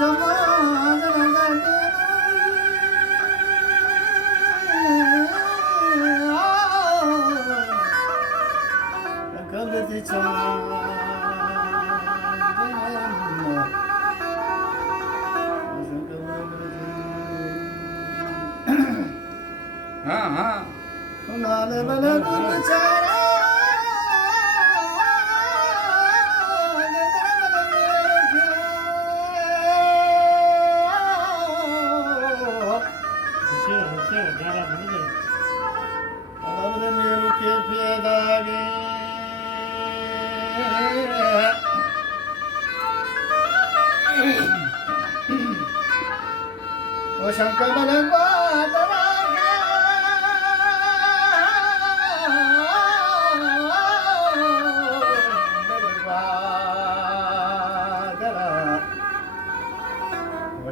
हाँ हाँ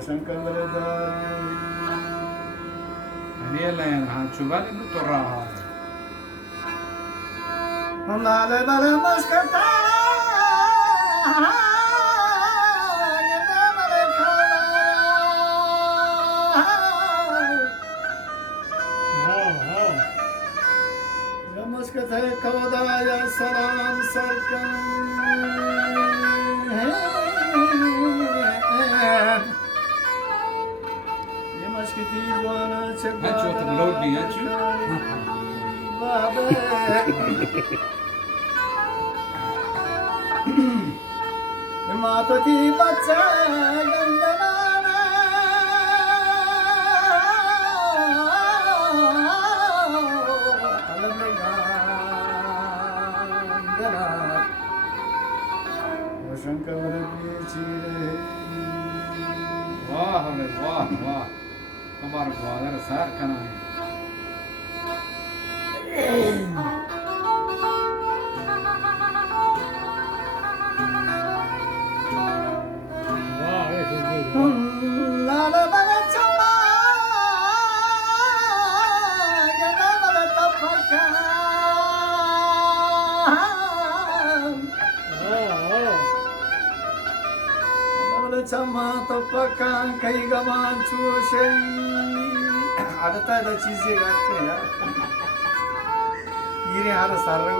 Shankar Anieleen hän syvälle nyt on rahaa. Kavadaya salam sarkan Yemashkiti Luana Hän juotan loadni, hän Matati bacha gandana Vah ole vah vah. Kamar kuadar sar kana hai. Chama topakan kai gaman chushay adata da cheese gatte ya yine har sarı